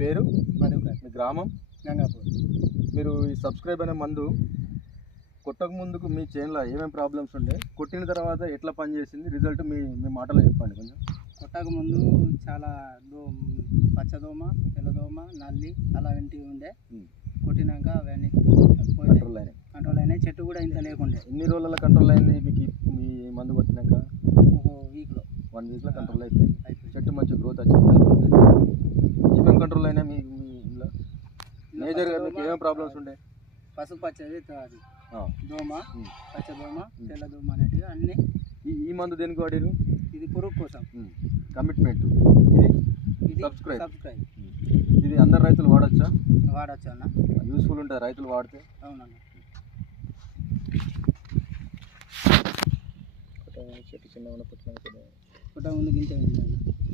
పేరు? మధుకర్ మీ గ్రామం? గంగాపూర్. మీరు ఈ సబ్స్క్రైబ్ అనే మందు కొట్టక ముందుకు మీ చేనులో ఏమేమి ప్రాబ్లమ్స్ ఉండే? కొట్టిన తర్వాత ఎట్లా పనిచేసింది రిజల్ట్ మీ మీ మాటలో చెప్పండి కొంచెం. కొట్టక ముందు చాలా దో పచ్చదోమ తెల్లదోమ నల్లి అలాంటివి ఉండే. కొట్టినాక అవన్నీ కంట్రోల్ అయినాయి. కంట్రోల్ అయినాయి. చెట్టు కూడా ఇంత లేకుండే. ఎన్ని రోజుల కంట్రోల్ అయింది? మీకు మీ మందు కొట్టినాక? ఒక వీక్లో వన్ వీక్లో కంట్రోల్ అయిపోయింది. చెట్టు మంచి కంట్రోల్ అయినా మీ ఇంట్లో. మేజర్గా మీకు ఏమేమి ప్రాబ్లమ్స్ ఉండే? పసుపు పచ్చది త- అది. ఆ. దోమ ఉమ్. పచ్చదోమ తెల్లదోమ అనేటివి అన్నీ. ఈ ఈ మందు దేనికి వాడారు ఇది పురుగు కోసం. కమిట్మెంట్ ఇది ఇది Subscribe. సబ్స్క్రైబ్ ఇది అందరు రైతులు వాడచ్చా? వాడచ్చు అన్న. యూస్ఫుల్ ఉంటుంది రైతులు వాడితే. అవునన్న. చెట్టు చిన్న పుట్ట ముందు గింజ ఉంది అన్న